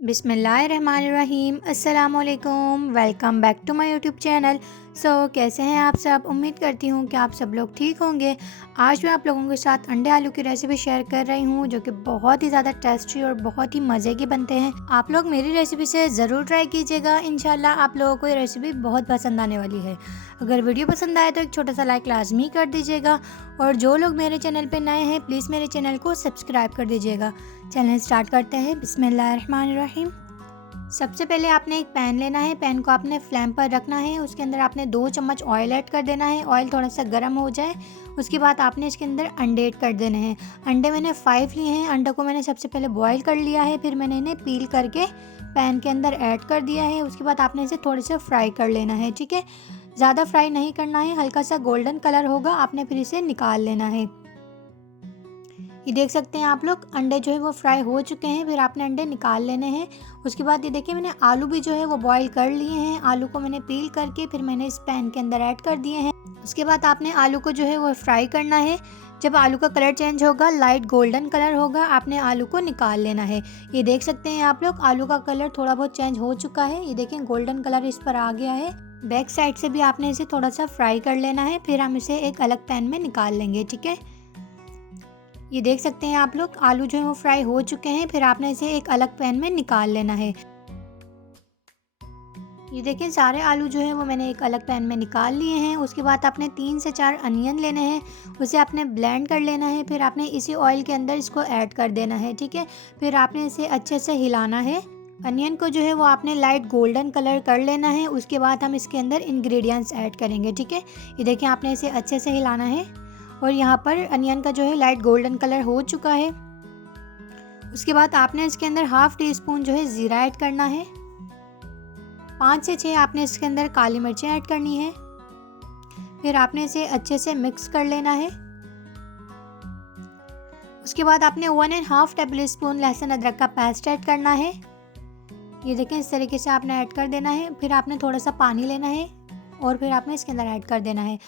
बिस्मिल्लाहिर्रहमानिर्रहीम। अस्सलामुअलैकुम। Welcome back to my YouTube channel. कैसे हैं आप सब? उम्मीद करती हूँ कि आप सब लोग ठीक होंगे। आज मैं आप लोगों के साथ अंडे आलू की रेसिपी शेयर कर रही हूँ, जो कि बहुत ही ज़्यादा टेस्टी और बहुत ही मज़े के बनते हैं। आप लोग मेरी रेसिपी से ज़रूर ट्राई कीजिएगा। इंशाल्लाह आप लोगों को ये रेसिपी बहुत पसंद आने वाली है। अगर वीडियो पसंद आए तो एक छोटा सा लाइक लाजमी कर दीजिएगा, और जो लोग मेरे चैनल पर नए हैं प्लीज़ मेरे चैनल को सब्सक्राइब कर दीजिएगा। चैनल स्टार्ट करते हैं। बिस्मिल्लाहिर्रहमानिर्रहीम। सबसे पहले आपने एक पैन लेना है। पैन को आपने फ्लेम पर रखना है। उसके अंदर आपने 2 चम्मच ऑयल ऐड कर देना है। ऑयल थोड़ा सा गर्म हो जाए उसके बाद आपने इसके अंदर अंडे ऐड कर देने हैं। अंडे मैंने 5 लिए हैं। अंडे को मैंने सबसे पहले बॉईल कर लिया है, फिर मैंने इन्हें पील करके पैन के अंदर ऐड कर दिया है। उसके बाद आपने इसे थोड़े से फ्राई कर लेना है। ठीक है, ज़्यादा फ्राई नहीं करना है, हल्का सा गोल्डन कलर होगा आपने फिर इसे निकाल लेना है। ये देख सकते हैं आप लोग, अंडे जो है वो फ्राई हो चुके हैं। फिर आपने अंडे निकाल लेने हैं। उसके बाद ये देखिए मैंने आलू भी जो है वो बॉईल कर लिए हैं। आलू को मैंने पील करके फिर मैंने इस पैन के अंदर ऐड कर दिए हैं। उसके बाद आपने आलू को जो है वो फ्राई करना है। जब आलू का कलर चेंज होगा, लाइट गोल्डन कलर होगा, आपने आलू को निकाल लेना है। ये देख सकते हैं आप लोग, आलू का कलर थोड़ा बहुत चेंज हो चुका है। ये देखें गोल्डन कलर इस पर आ गया है। बैक साइड से भी आपने इसे थोड़ा सा फ्राई कर लेना है, फिर हम इसे एक अलग पैन में निकाल लेंगे। ठीक है, ये देख सकते हैं आप लोग, आलू जो है वो फ्राई हो चुके हैं। फिर आपने इसे एक अलग पैन में निकाल लेना है। ये देखें सारे आलू जो है वो मैंने एक अलग पैन में निकाल लिए हैं। उसके बाद आपने 3 से 4 अनियन लेने हैं, उसे आपने ब्लेंड कर लेना है। फिर आपने इसी ऑयल के अंदर इसको ऐड कर देना है। ठीक है, फिर आपने इसे अच्छे से हिलाना है। अनियन को जो है वो आपने लाइट गोल्डन कलर कर लेना है। उसके बाद हम इसके अंदर इंग्रेडिएंट्स ऐड करेंगे। ठीक है, ये देखें आपने इसे अच्छे से हिलाना है, और यहाँ पर अनियन का जो है लाइट गोल्डन कलर हो चुका है। उसके बाद आपने इसके अंदर हाफ टी स्पून जो है ज़ीरा ऐड करना है। 5 से 6 आपने इसके अंदर काली मिर्चें ऐड करनी है। फिर आपने इसे अच्छे से मिक्स कर लेना है। उसके बाद आपने 1.5 टेबल स्पून लहसुन अदरक का पेस्ट ऐड करना है। ये देखें इस तरीके से आपने ऐड कर देना है। फिर आपने थोड़ा सा पानी लेना है और फिर आपने इसके अंदर ऐड कर देना है।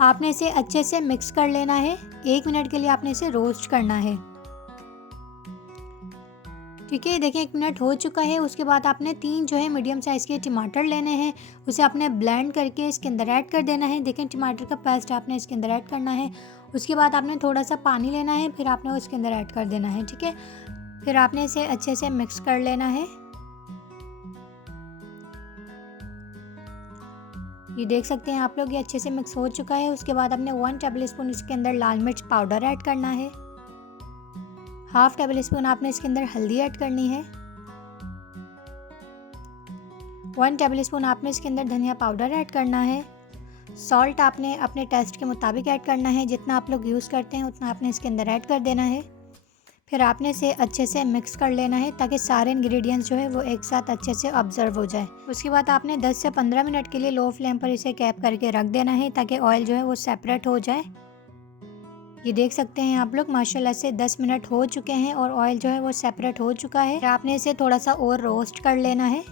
आपने इसे अच्छे से मिक्स कर लेना है। 1 मिनट के लिए आपने इसे रोस्ट करना है। ठीक है, देखिए 1 मिनट हो चुका है। उसके बाद आपने 3 जो है मीडियम साइज़ के टमाटर लेने हैं, उसे आपने ब्लेंड करके इसके अंदर ऐड कर देना है। देखें टमाटर का पेस्ट आपने इसके अंदर ऐड करना है। उसके बाद आपने थोड़ा सा पानी लेना है, फिर आपने इसके अंदर ऐड कर देना है। ठीक है, फिर आपने इसे अच्छे से मिक्स कर लेना है। ये देख सकते हैं आप लोग, ये अच्छे से मिक्स हो चुका है। उसके बाद आपने 1 टेबल स्पून इसके अंदर लाल मिर्च पाउडर ऐड करना है। हाफ टेबल स्पून आपने इसके अंदर हल्दी ऐड करनी है। 1 टेबल स्पून आपने इसके अंदर धनिया पाउडर ऐड करना है। सॉल्ट आपने अपने टेस्ट के मुताबिक ऐड करना है, जितना आप लोग यूज़ करते हैं उतना आपने इसके अंदर ऐड कर देना है। फिर आपने इसे अच्छे से मिक्स कर लेना है, ताकि सारे इंग्रेडिएंट्स जो है वो एक साथ अच्छे से ऑब्जर्व हो जाए। उसके बाद आपने 10 से 15 मिनट के लिए लो फ्लेम पर इसे कैप करके रख देना है, ताकि ऑयल जो है वो सेपरेट हो जाए। ये देख सकते हैं आप लोग, माशाल्लाह से 10 मिनट हो चुके हैं और ऑयल जो है वो सेपरेट हो चुका है। फिर आपने इसे थोड़ा सा और रोस्ट कर लेना है।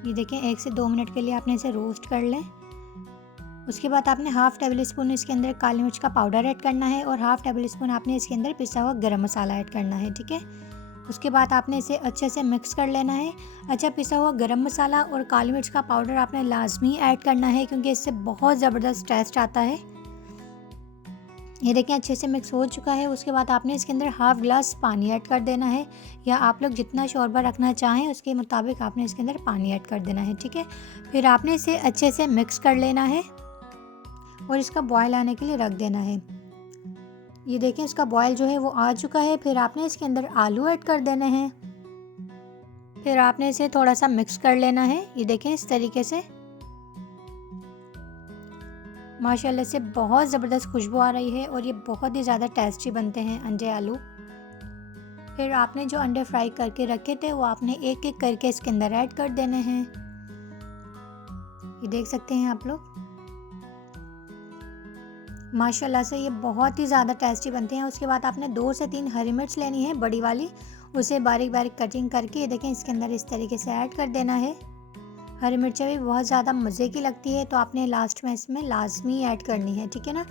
ये देखें 1 से 2 मिनट के लिए आपने इसे रोस्ट कर लें। उसके बाद आपने हाफ टेबल स्पून इसके अंदर काली मिर्च का पाउडर ऐड करना है, और हाफ टेबल स्पून आपने इसके अंदर पिसा हुआ गरम मसाला ऐड करना है। ठीक है, उसके बाद आपने इसे अच्छे से मिक्स कर लेना है। अच्छा, पिसा हुआ गरम मसाला और काली मिर्च का पाउडर आपने लाजमी ऐड करना है, क्योंकि इससे बहुत ज़बरदस्त टेस्ट आता है। ये देखें अच्छे से मिक्स हो चुका है। उसके बाद आपने इसके अंदर हाफ ग्लास पानी ऐड कर देना है, या आप लोग जितना शोरबा रखना चाहें उसके मुताबिक आपने इसके अंदर पानी ऐड कर देना है। ठीक है, फिर आपने इसे अच्छे से मिक्स कर लेना है और इसका बॉयल आने के लिए रख देना है। ये देखें इसका बॉयल जो है वो आ चुका है। फिर आपने इसके अंदर आलू ऐड कर देने हैं। फिर आपने इसे थोड़ा सा मिक्स कर लेना है। ये देखें इस तरीके से, माशाल्लाह से बहुत ज़बरदस्त खुशबू आ रही है, और ये बहुत ही ज़्यादा टेस्टी बनते हैं अंडे आलू। फिर आपने जो अंडे फ्राई करके रखे थे वो आपने एक एक करके इसके अंदर ऐड कर देने हैं। ये देख सकते हैं आप लोग, माशाल्लाह से ये बहुत ही ज़्यादा टेस्टी बनते हैं। उसके बाद आपने 2 से 3 हरी मिर्च लेनी है, बड़ी वाली, उसे बारीक बारीक कटिंग करके ये देखें इसके अंदर इस तरीके से ऐड कर देना है। हरी मिर्चें भी बहुत ज़्यादा मज़े की लगती है, तो आपने लास्ट में इसमें लाजमी ऐड करनी है। ठीक है ना,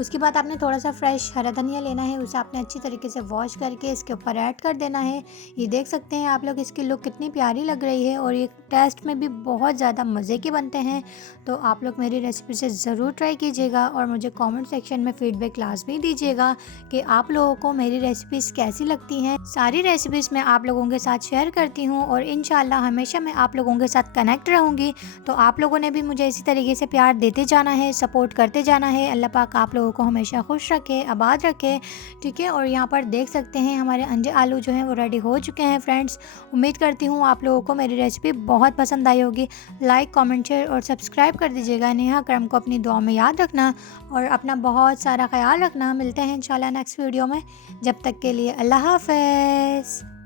उसके बाद आपने थोड़ा सा फ्रेश हरा धनिया लेना है, उसे आपने अच्छी तरीके से वॉश करके इसके ऊपर ऐड कर देना है। ये देख सकते हैं आप लोग इसकी लुक कितनी प्यारी लग रही है और ये टेस्ट में भी बहुत ज़्यादा मज़े के बनते हैं। तो आप लोग मेरी रेसिपी से ज़रूर ट्राई कीजिएगा और मुझे कमेंट सेक्शन में फीडबैक लाजमी दीजिएगा कि आप लोगों को मेरी रेसिपीज़ कैसी लगती हैं। सारी रेसिपीज़ मैं आप लोगों के साथ शेयर करती हूँ और इंशाल्लाह हमेशा मैं आप लोगों के साथ कनेक्ट रहूँगी। तो आप लोगों ने भी मुझे इसी तरीके से प्यार देते जाना है, सपोर्ट करते जाना है। अल्लाह पाक आप लोगों को हमेशा खुश रखे, आबाद रखे, ठीक है। और यहाँ पर देख सकते हैं हमारे अंडे आलू जो हैं वो रेडी हो चुके हैं फ्रेंड्स। उम्मीद करती हूँ आप लोगों को मेरी रेसिपी बहुत पसंद आई होगी। लाइक, कमेंट, शेयर और सब्सक्राइब कर दीजिएगा। नेहा करम को अपनी दुआ में याद रखना और अपना बहुत सारा ख्याल रखना। मिलते हैं इंशाल्लाह नेक्स्ट वीडियो में। जब तक के लिए अल्लाह हाफ़िज़।